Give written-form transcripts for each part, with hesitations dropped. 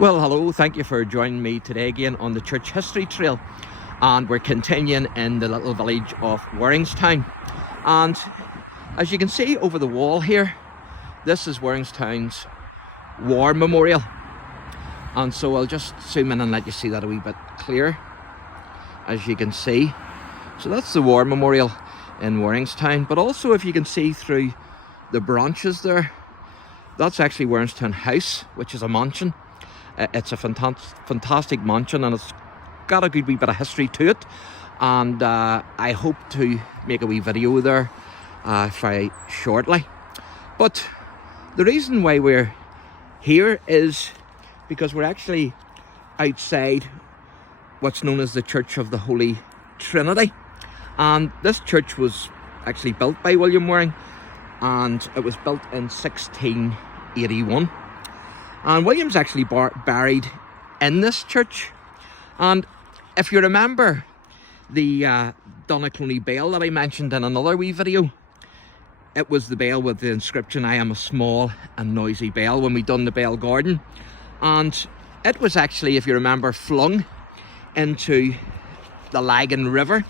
Well, hello, thank you for joining me today again on the Church History Trail, and we're continuing in the little village of WARINGSTOWN. And as you can see over the wall here, this is WARINGSTOWN's War Memorial, and so I'll just zoom in and let you see that a wee bit clearer. As you can see, so that's the War Memorial in WARINGSTOWN, but also if you can see through the branches there, that's actually WARINGSTOWN House, which is a mansion. It's a fantastic mansion, and it's got a good wee bit of history to it, and I hope to make a wee video there very shortly. But the reason why we're here is because we're actually outside what's known as the Church of the Holy Trinity, and this church was actually built by William Waring, and it was built in 1681. And William's actually buried in this church. And if you remember the Donaghcloney bell that I mentioned in another wee video, it was the bell with the inscription, "I am a small and noisy bell," when we done the bell garden. And it was actually, if you remember, flung into the Lagan River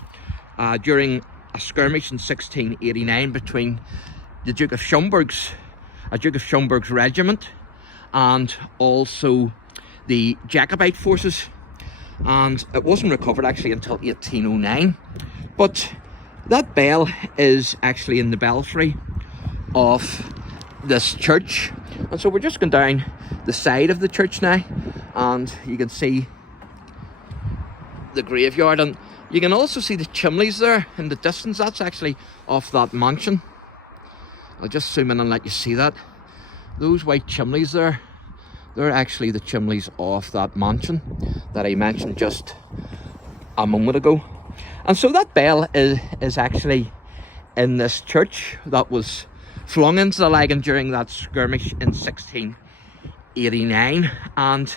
during a skirmish in 1689 between the Duke of Schomberg's regiment and also the Jacobite forces, and it wasn't recovered actually until 1809. But that bell is actually in the belfry of this church, and so we're just going down the side of the church now, and you can see the graveyard, and you can also see the chimneys there in the distance. That's actually off that mansion. I'll just zoom in and let you see that. Those white chimneys there, they're actually the chimneys of that mansion that I mentioned just a moment ago. And so that bell is actually in this church that was flung into the Lagan during that skirmish in 1689. And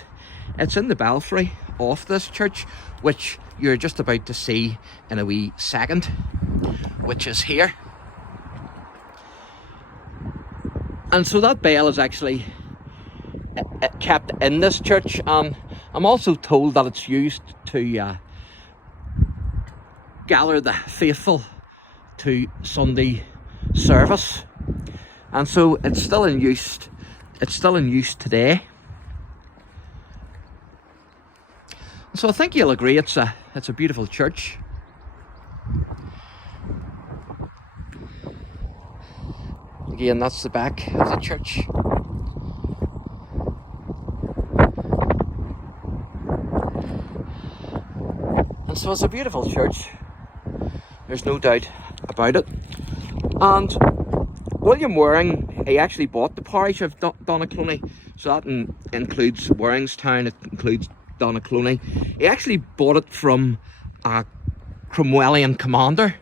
it's in the belfry of this church, which you're just about to see in a wee second, which is here. And so that bell is actually kept in this church, and I'm also told that it's used to gather the faithful to Sunday service, and so it's still in use. It's still in use today. So I think you'll agree it's a beautiful church. Again, that's the back of the church. And so it's a beautiful church, there's no doubt about it. And William Waring, he actually bought the parish of Donaghcloney, so that includes WARINGSTOWN, it includes Donaghcloney. He actually bought it from a Cromwellian commander,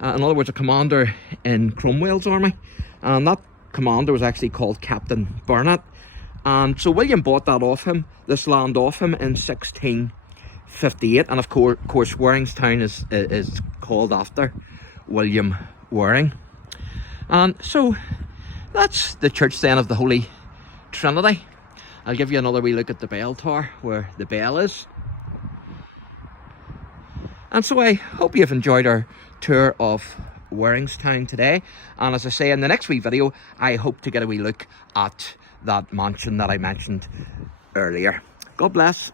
in other words a commander in Cromwell's army, and that commander was actually called Captain Burnet. And so William bought that off him, this land off him, in 1658, and of course WARINGSTOWN is called after William Waring. And so that's the church then of the Holy Trinity. I'll give you another wee look at the bell tower where the bell is. And so I hope you've enjoyed our tour of WARINGSTOWN today, and as I say, in the next wee video I hope to get a wee look at that mansion that I mentioned earlier. God bless.